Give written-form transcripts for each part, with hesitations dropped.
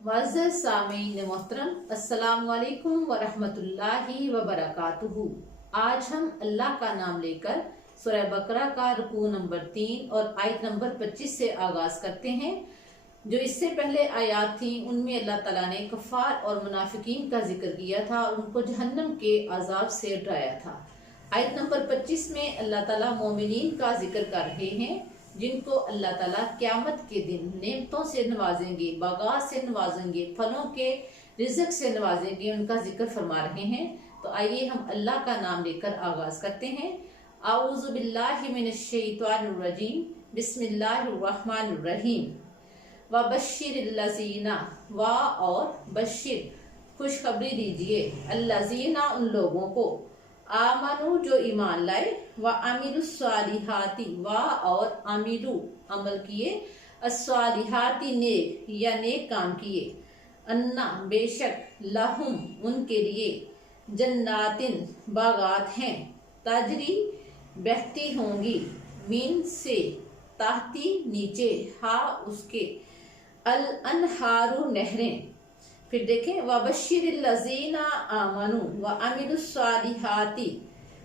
मुअज़्ज़ज़ सामीन मोहतरम, अस्सलाम वालेकुम व रहमतुल्लाहि व बरकातुहू। आज हम अल्लाह का नाम लेकर सूरह बकरा का रुकू नंबर 3 और आयत नंबर 25 से आगाज करते हैं। जो इससे पहले आयात थी उनमें अल्लाह ताला ने कफ़ार और मुनाफिकीन का जिक्र किया था और उनको जहन्नम के अजाब से डराया था। आयत नंबर 25 में अल्लाह ताला मोमिनीन का जिक्र कर रहे हैं जिनको अल्लाह ताला क़यामत के दिन नेमतों से नवाजेंगे, बागात से नवाजेंगे, फलों के रिज़्क़ से नवाजेंगे, उनका जिक्र फरमा रहे हैं। तो आइए हम अल्लाह का नाम लेकर आगाज करते हैं। आऊज़ु बिल्लाहि मिनश शैतानिर रजीम, बिस्मिल्लाहिर रहमानिर रहीम। व बश्शिरिल लज़ीना, वा और बश्शिर खुशखबरी दीजिए, अल्लज़ीना उन लोगों को, आमनु जो ईमान लाए, व अमीलुस्सालिहाती वा और अमीलु अमल किए, अस्सालिहाती नेक या नेक काम किए, अन्ना बेशक, लहुम उनके लिए, जन्नातिन बागात हैं, तजरी बहती होंगी, मीन से ताहती नीचे, हा उसके, अल अनहारू नहरें। फिर देखें वबश्शिरिल लज़ीना आमनु व अमीलुस्सालिहाती,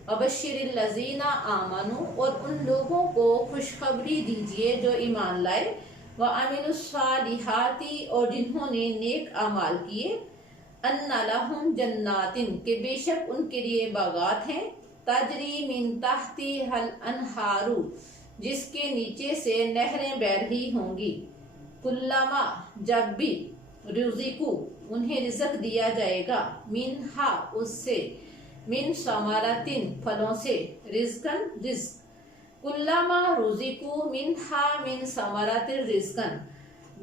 वबश्शिरिल लज़ीना आमनु और उन लोगों को खुशखबरी दीजिए जो ईमान लाए, व अमीलुस्सालिहाती और जिन्होंने नेक अमाल किए, अन्ना लहुम जन्नातिन के बेशक उनके लिए बागात हैं, तजरी मिन तहती हल अनहारू जिसके नीचे से नहरें बह रही होंगी, कुल्लमा जब भी, रुज़िकु उन्हें रिज़्क़ दिया जाएगा, मिनहा उससे, मिन समारातिन फलों से, रिज़्क़न रिज़्क़, कुल्लमा रुज़िकु मिनहा मिन समारातिन रिज़्क़न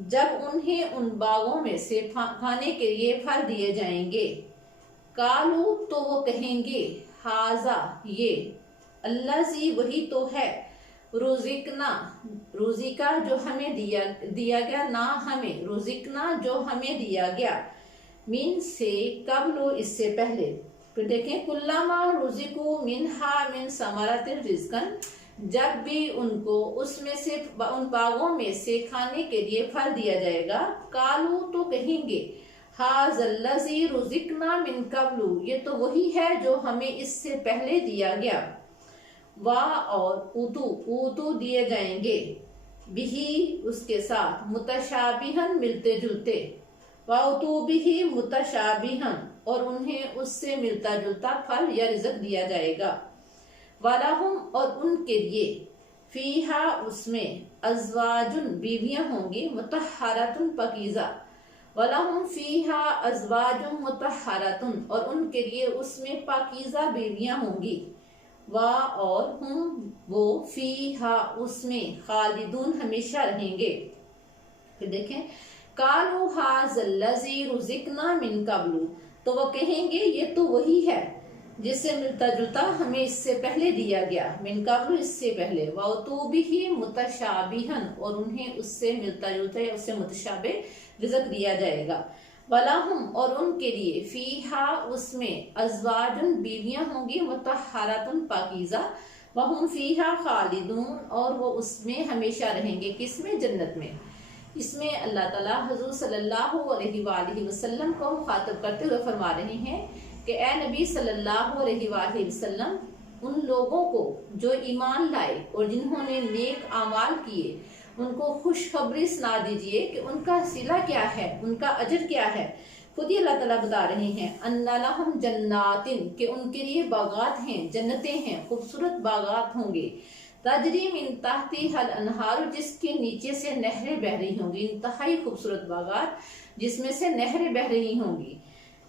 जब उन्हें उन बागों में से खाने के लिए फल दिए जाएंगे, कालू तो वो कहेंगे, हाजा ये, अल्लाज़ी वही तो है, रुज़िकना रुज़िका जो हमें दिया गया, ना हमें, रुज़िकना जो हमें दिया गया, मिन से कबलो इससे पहले। फिर देखें कुल्लमा रुज़िकु मिनहा मिन समरातिर रिज़्क़न जब भी उनको उसमें से उन बागों में से खाने के लिए फल दिया जाएगा, कालू तो कहेंगे, हाज़ल्लज़ी रुज़िकना मिन कबलू ये तो वही है जो हमें इससे पहले दिया गया, वा और ऊतू दिए जाएंगे, बिही उसके साथ, मुतशाबिहन मिलते जुलते, वाउतू बिही मुतशाबिहन और उन्हें उससे मिलता जुलता फल या रिज़्क़ दिया जाएगा, वलहुम और उनके लिए, फीहा उसमें, अज़वाजुन बीवियां होंगी, मुतहहरतुन पकीज़ा, वलहुम फीहा अज़वाजुन मुतहहरतुन और उनके लिए उसमें पाकीज़ा बीवियां होंगी, वा और हम वो, फीहा उसमें, खालिदून हमेशा रहेंगे। फिर देखें कालू हाज़ल्लज़ी रुज़िकना मिन कबलू तो वो कहेंगे ये तो वही है जिससे मिलता जुलता हमें इससे पहले दिया गया, मिन कबलू इससे पहले, वतू बिही मुतशाबिहन और उन्हें उससे मिलता जुलता या उससे मुतशाबे रिज़्क़ दिया जाएगा, वलहुम और उनके लिए, फीहा उसमें, अज़वाजुन बीवियां होंगी, मुतहहरतुन पाकीज़ा, वहुम फीहा खालिदून और वो उसमें हमेशा रहेंगे, किसमें, जन्नत में। इसमें अल्लाह ताला हुज़ूर सल्लल्लाहु अलैहि वसल्लम को मुखातब करते हुए फरमा रहे हैं कि ए नबी सल्लल्लाहु अलैहि वसल्लम उन लोगों को जो ईमान लाए और जिन्होंने नेक आमाल किए उनको खुशखबरी सुना दीजिए कि उनका सिला क्या है, उनका अजर क्या है। खुद ही अल्लाह ताला बता रहे हैं, अन्ना लहुम जन्नातिन के उनके लिए बागात हैं, जन्नतें हैं, खूबसूरत बागात होंगे, तजरी मिन तहती हल अनहार जिसके नीचे से नहरें बह रही होंगी, इंतहाई खूबसूरत बागात जिसमें से नहरें बह रही होंगी,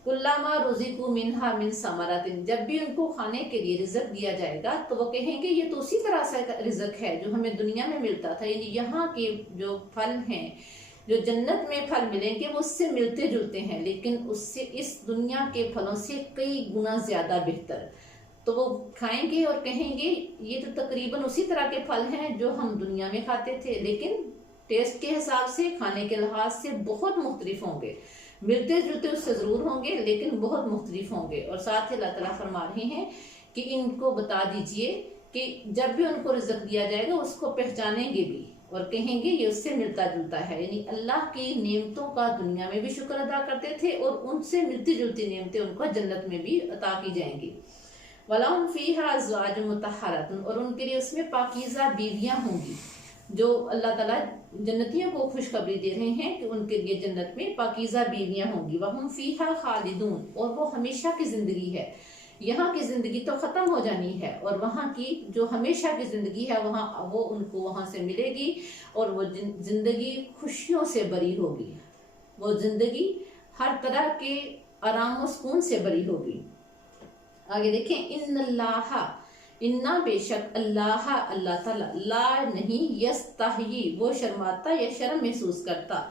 कुल्लामा रुज़िकु मिनहा मिन समरातिन जब भी उनको खाने के लिए रिज़्क़ दिया जाएगा तो वो कहेंगे ये तो उसी तरह से रिज़्क़ है जो हमें दुनिया में मिलता था, यानी यहाँ के जो फल हैं, जो जन्नत में फल मिलेंगे वो उससे मिलते जुलते हैं, लेकिन उससे इस दुनिया के फलों से कई गुना ज्यादा बेहतर। तो वो खाएंगे और कहेंगे ये तो तकरीबन उसी तरह के फल हैं जो हम दुनिया में खाते थे, लेकिन टेस्ट के हिसाब से, खाने के लिहाज से बहुत मुख्तलिफ होंगे, मिलते जुलते उससे जरूर होंगे लेकिन बहुत मुख्तलिफ होंगे। और साथ ही अल्लाह ताला फरमा रहे हैं कि इनको बता दीजिए کہ جب بھی ان کو رزق دیا جائے گا اس کو پہچانیں گے بھی اور کہیں گے یہ اس سے ملتا جلتا ہے، یعنی اللہ کی نعمتوں کا دنیا میں بھی شکر ادا کرتے تھے اور ان سے ملتی جلتی نعمتیں ان کو جنت میں بھی عطا کی جائیں گی۔ وَلَهُمْ فِيهَا أَزْوَاجٌ مُطَهَّرَةٌ، اور ان کے لیے اس میں پاکیزہ بیویاں ہوں گی، جو اللہ تعالیٰ جنتیوں کو خوشخبری دے رہے ہیں کہ ان کے لیے جنت میں پاکیزہ بیویاں ہوں گی۔ وَهُمْ فِيهَا خَالِدُونَ، اور وہ ہمیشہ کی زندگی ہے، یہاں کی زندگی تو ختم ہو جانی ہے اور وہاں کی جو ہمیشہ کی زندگی ہے وہ ان کو وہاں سے ملے گی، اور وہ زندگی خوشیوں سے بری ہوگی، وہ زندگی ہر طرح کے آرام و سکون سے بری ہوگی۔ آگے دیکھیں، ان اللہ، انا بے شک اللہ، اللہ تعالیٰ، لا نہیں، یستحیی وہ شرماتا یا شرم محسوس کرتا،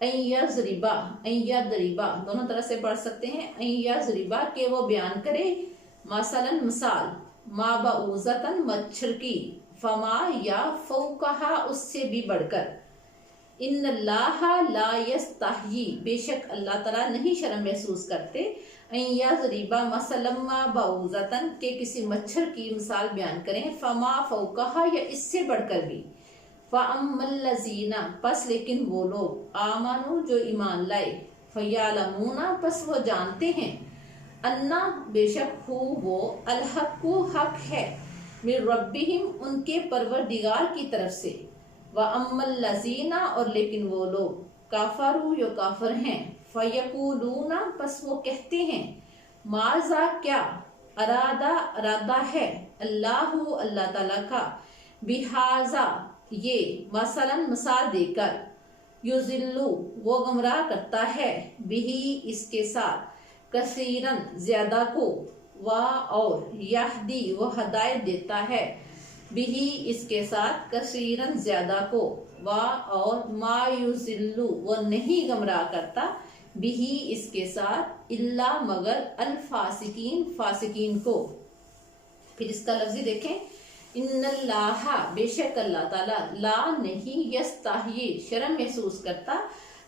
این یضربا، این یضربا دونوں طرح سے پڑھ سکتے ہیں، این یضربا کہ وہ بیان کرے، مثلا مثال، ما بعوضتن مچھر کی، فما یا فوقہا اس سے بھی بڑھ کر، ان اللہ لا یستحیی بے شک اللہ تعالیٰ نہیں شرم محسوس کرتے، این یضربا مثلا ما بعوضتن کہ کسی مچھر کی مثال بیان کریں، فما فوقہا یا اس سے بڑھ کر بھی، فَأَمَّا الَّذِينَ پس لیکن وہ لوگ، آمنوا جو ایمان لائے، فَيَعْلَمُونَ پس وہ جانتے ہیں، انا بے شک ہو وہ، الحق حق ہے، من ربہم ان کے پروردگار کی طرف سے، وَأَمَّا الَّذِينَ اور لیکن وہ لوگ، کافروا جو کافر ہیں، فَيَقُولُونَ پس وہ کہتے ہیں، ماذا کیا، ارادہ ہے، اللہ اللہ تعالیٰ کا، بہذا یہ، مثلا مثال دے کر، یضلو وہ گمراہ کرتا ہے، بہی اس کے ساتھ، کثیرن زیادہ کو، اور یہدی وہ ہدایت دیتا ہے، بہی اس کے ساتھ، کثیرن زیادہ کو، اور ما یضلو وہ نہیں گمراہ کرتا، بہی اس کے ساتھ، الا مگر، الفاسقین فاسقین کو۔ پھر اس کا لفظی دیکھیں، ان اللہ بے شک اللہ تعالیٰ، لا نہیں، یستحیی شرم محسوس کرتا،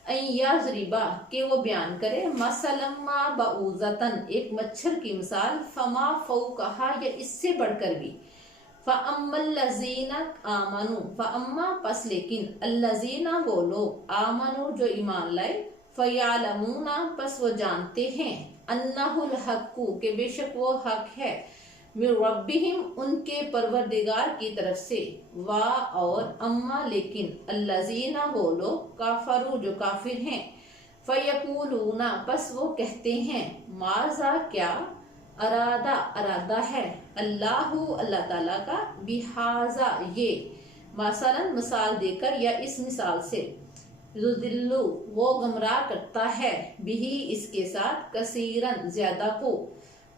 این یضربا کہ وہ بیان کرے، مثلا ما بعوضتن ایک مچھر کی مثال، فما فوقہا یا اس سے بڑھ کر بھی، فَأَمَّا الَّذِينَ آمَنُوا فَأَمَّا پس لیکن، الَّذِينَ وہ لوگ، آمنوا جو ایمان لائے، فَيَعْلَمُونَ پس وہ جانتے ہیں، أَنَّهُ الْحَقُّ کہ بے شک وہ حق ہے، من ربہم ان کے پروردگار کی طرف سے، اور اما لیکن، الذین وہ لوگ، کافروا جو کافر ہیں، فیقولون پس وہ کہتے ہیں، ماذا کیا، ارادہ ہے، اللہ اللہ تعالیٰ کا، بہذا یہ، مثلا مثال دے کر یا اس مثال سے، یضلو وہ گمراہ کرتا ہے، بہی اس کے ساتھ، کثیرن زیادہ کو،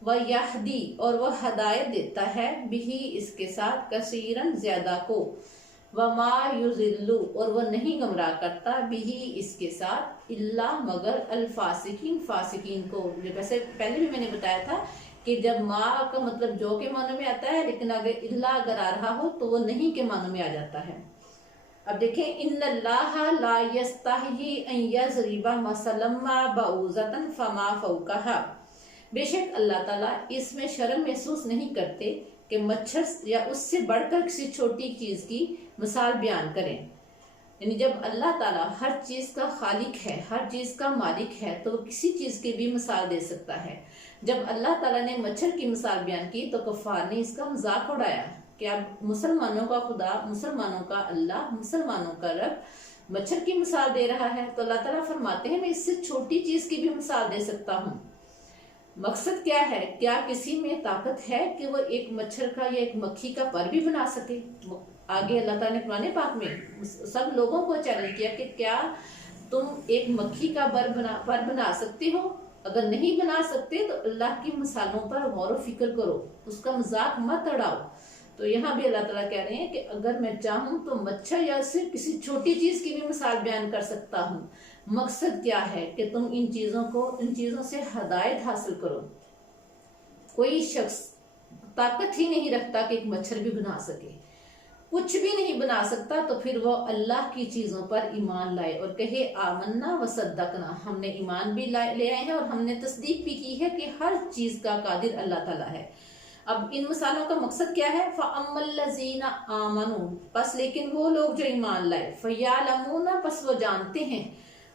وَيَهْدِي اور وہ ہدایت دیتا ہے، بہی اس کے ساتھ، کثیرن زیادہ کو، وَمَا يُضِلُّ اور وہ نہیں گمراہ کرتا، بہی اس کے ساتھ، الا مگر، الفاسقین فاسقین کو۔ ویسے پہلے بھی میں نے بتایا تھا کہ جب ما کا مطلب جو کے معنوں میں آتا ہے، لیکن اگر آ رہا ہو تو وہ نہیں کے معنوں میں آ جاتا ہے۔ اب دیکھیں، ان اللہ لا یستحیی ان یضرب مثلا ما بعوضۃ فما فوقہا بے شک اللہ تعالیٰ اس میں شرم محسوس نہیں کرتے کہ مچھر یا اس سے بڑھ کر کسی چھوٹی چیز کی مثال بیان کریں، یعنی جب اللہ تعالیٰ ہر چیز کا خالق ہے، ہر چیز کا مالک ہے، تو وہ کسی چیز کی بھی مثال دے سکتا ہے۔ جب اللہ تعالیٰ نے مچھر کی مثال بیان کی تو کفار نے اس کا مذاق اڑایا کہ اب مسلمانوں کا خدا، مسلمانوں کا اللہ، مسلمانوں کا رب مچھر کی مثال دے رہا ہے، تو اللہ تعالیٰ فرماتے ہیں میں اس سے چھوٹی چیز کی بھی مثال دے سکتا ہوں۔ مقصد کیا ہے؟ کیا کسی میں طاقت ہے کہ وہ ایک مچھر کا یا ایک مکھی کا پر بھی بنا سکے؟ آگے اللہ تعالیٰ نے قرآن پاک میں سب لوگوں کو چیلنج کیا کہ کیا تم ایک مکھی کا پر بنا سکتے ہو؟ اگر نہیں بنا سکتے تو اللہ کی مثالوں پر غور و فکر کرو، اس کا مذاق مت اڑاؤ۔ تو یہاں بھی اللہ تعالیٰ کہہ رہے ہیں کہ اگر میں چاہوں تو مچھر یا صرف کسی چھوٹی چیز کی بھی مثال بیان کر سکتا ہوں۔ مقصد کیا ہے کہ تم ان چیزوں سے ہدایت حاصل کرو۔ کوئی شخص طاقت ہی نہیں رکھتا کہ ایک مچھر بھی بنا سکے، کچھ بھی نہیں بنا سکتا، تو پھر وہ اللہ کی چیزوں پر ایمان لائے اور کہے آمنا وصدقنا، ہم نے ایمان بھی لے آئے ہیں اور ہم نے تصدیق بھی کی ہے کہ ہر چیز کا قادر اللہ تعالیٰ ہے۔ अब इन मिसालों का मकसद क्या है? फ़अम्मल्लज़ीना आमनू, बस लेकिन वो लोग जो ईमान लाए, फ़यअलमूना, बस वो जानते हैं,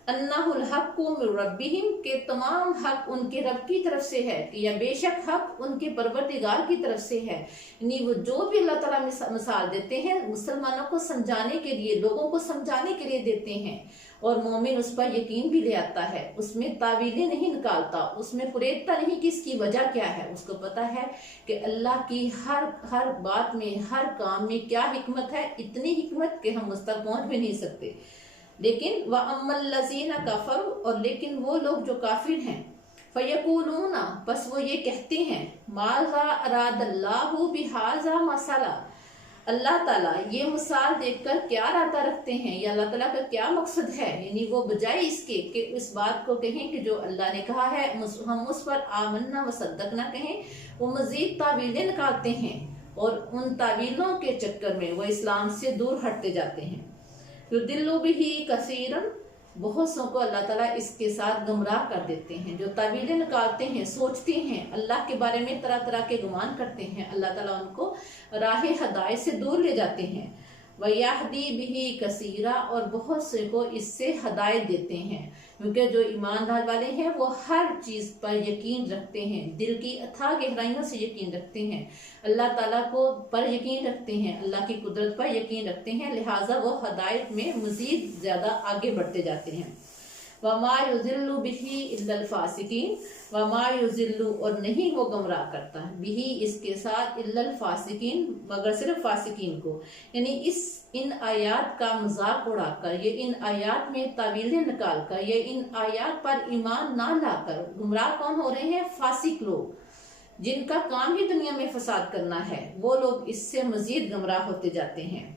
अन्नहुल हक़्क़ु मिर रब्बिहिम, के तमाम हक उनके रब की तरफ से है, कि या बेशक हक उनके परवरदिगार की तरफ से है। यानी वो जो भी अल्लाह ताला मिसाल देते हैं मुसलमानों को समझाने के लिए, लोगों को समझाने के लिए देते हैं, और मोमिन उस पर यकीन भी ले आता है, उसमें तावीलें नहीं निकालता, उसमें कुरेदता नहीं कि इसकी वजह क्या है। उसको पता है कि अल्लाह की हर बात में, हर काम में क्या हिकमत है, इतनी हिकमत कि हम उस तक पहुंच भी नहीं सकते। लेकिन व अम्मल्लज़ीना कफ़र, और लेकिन वो लोग जो काफिर हैं, फ़यक़ूलूना, बस वो ये कहते हैं, माज़ा अरादल्लाहु बिहाज़ा मसला, अल्लाह ताला ये मिसाल देखकर क्या इरादा रखते हैं, या अल्लाह ताला का क्या मकसद है। यानी वो बजाय इसके कि इस बात को कहें कि जो अल्लाह ने कहा है हम उस पर आमन्ना व सद्दक़ना कहें, वो मज़ीद तावीलें निकालते हैं, और उन तावीलों के चक्कर में वो इस्लाम से दूर हटते जाते हैं। युदिल्लु बिही कसीरन, बहुत सौ को अल्लाह ताला इसके साथ गुमराह कर देते हैं। जो तावीलें निकालते हैं, सोचते हैं, अल्लाह के बारे में तरह तरह के गुमान करते हैं, अल्लाह ताला उनको राह हदायत से दूर ले जाते हैं। वयाहदी बिही कसीरा, और बहुत से को इससे हदायत देते हैं, क्योंकि जो ईमानदार वाले हैं वो हर चीज़ पर यकीन रखते हैं, दिल की अथाह गहराइयों से यकीन रखते हैं, अल्लाह ताला को पर यकीन रखते हैं, अल्लाह की कुदरत पर यकीन रखते हैं, लिहाजा वो हदायत में मज़ीद ज़्यादा आगे बढ़ते जाते हैं। वमा युज़िल्लु बिही इल्लल फासिकीन, वमा युज़िल्लु, और नहीं वो गुमराह करता है, बिही इसके साथ, इल्लल फासिकीन, मगर सिर्फ फासिकीन को। यानी इन आयात का मजाक उड़ाकर, ये इन आयात में तावीलें निकाल कर, ये इन आयात पर ईमान ना लाकर गुमराह कौन हो रहे हैं? फासिक लोग, जिनका काम ही दुनिया में फसाद करना है, वो लोग इससे मजीद गुमराह होते जाते हैं।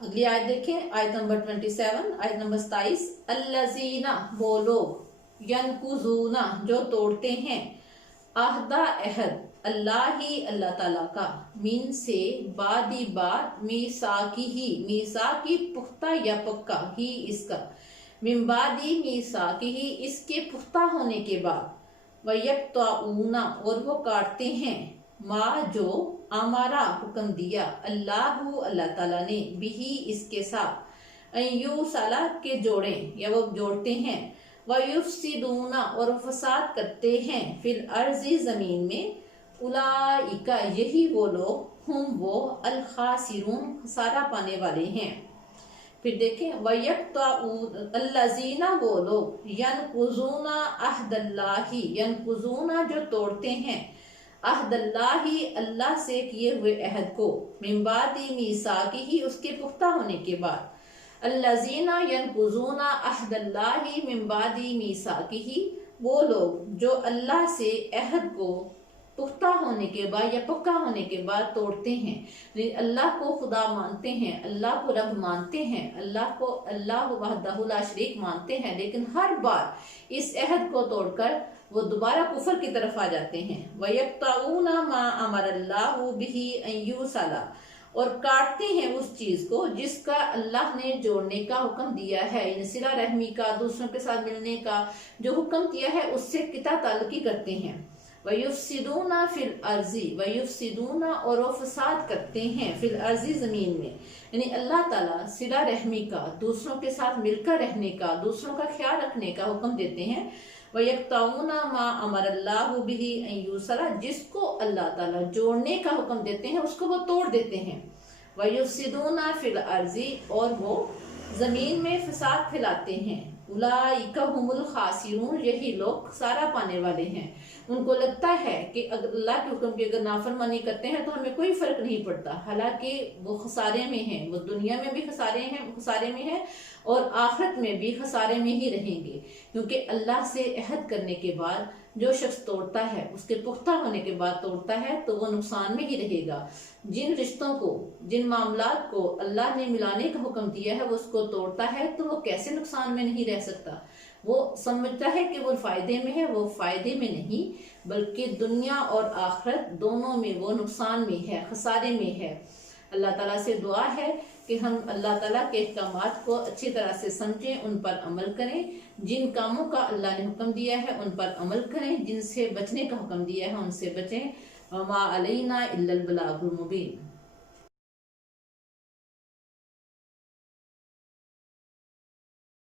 अगली आयत देखें, आयत नंबर 27, आयत नंबर 27, अल्लज़ीना, वो लोग, यनकुज़ूना, जो तोड़ते हैं, आहदा अहद, अल्लाह ही, अल्लाह ताला का, मीन से, बादी बाद, मीसाकी ही, मीसाकी पुख्ता या पक्का, ही इसका, मिम्बादी मीसाकी ही, इसके पुख्ता होने के बाद, वयक्ताऊना, और वो काटते हैं, माँ जो हमारा हुक्म दिया, अल्लाहु, अल्लाह ताला ने, बिही इसके साथ, अय्यू साला के जोड़ें, या वो जोड़ते हैं, वयुफ्सिदूना, और फसाद करते हैं, फिल अर्जी जमीन में, उलाइका, यही वो लोग, हुम वो, अल खासिरून, खसारा पाने वाले हैं। फिर देखें, अल्लज़ीना, वो लोग, यनकुज़ूना अहदल्लाही, यनकुज़ूना, जो तोड़ते हैं, अहदल्लाही, अल्लाह से किए हुए अहद को, मिन बादी मीसाकिही, उसके पुख्ता होने के बाद, अल्लज़ीना यनकुज़ूना अहदल्लाही मिन बादी मीसाकिही, वो लोग जो अल्लाह से अहद को पुख्ता होने के बाद या पक्का होने के बाद तोड़ते हैं, अल्लाह को खुदा मानते हैं, अल्लाह को रब मानते हैं, अल्लाह को अल्लाह वहदहु ला शरीक मानते हैं, लेकिन हर बार इस अहद को तोड़कर वो दोबारा कुफर की तरफ आ जाते हैं। वयक्ताऊना मा अमरल्लाहु बिही अन युसला, और काटते हैं उस चीज को जिसका अल्लाह ने जोड़ने का हुक्म दिया है, इन सिला रहमी का, दूसरों के साथ मिलने का जो हुक्म दिया है उससे किता ताल्लुकी करते हैं। वयुफ्सिदूना फिल अर्जी, वयुफ्सिदूना, और वो फसाद करते हैं, फिल अर्जी, जमीन में, यानी अल्लाह ताला सिला रहमी का, दूसरों के साथ मिलकर रहने का, दूसरों का ख्याल रखने का हुक्म देते हैं। वयक्ताऊना मा अमरल्लाहु बिही अन युसला, जिसको अल्लाह ताला जोड़ने का हुक्म देते हैं उसको वो तोड़ देते हैं। वयुफ्सिदूना फिल अर्जी, और वो जमीन में फसाद फैलाते हैं। उलाइका हुमुल खासिरून, यही लोग खसारा पाने वाले हैं। उनको लगता है कि अल्लाह के हुक्म की अगर नाफरमानी करते हैं तो हमें कोई फर्क नहीं पड़ता, हालांकि वो खसारे में हैं, वो दुनिया में भी खसारे में हैं और आखिरत में भी खसारे में ही रहेंगे, क्योंकि अल्लाह से अहद करने के बाद जो शख्स तोड़ता है, उसके पुख्ता होने के बाद तोड़ता है, तो वो नुकसान में ही रहेगा। जिन रिश्तों को, जिन मामलात को अल्लाह ने मिलाने का हुक्म दिया है वो उसको तोड़ता है तो वो कैसे नुकसान में नहीं रह सकता। वो समझता है कि वो फायदे में है, वो फायदे में नहीं बल्कि दुनिया और आखिरत दोनों में वो नुकसान में है, खसारे में है। अल्लाह ताला से दुआ है कि हम अल्लाह ताला के अहकामात को अच्छी तरह से समझें, उन पर अमल करें, जिन कामों का अल्लाह ने हुक्म दिया है उन पर अमल करें, जिनसे बचने का हुक्म दिया है उनसे बचें। وما علینا الا البلاغ المبین۔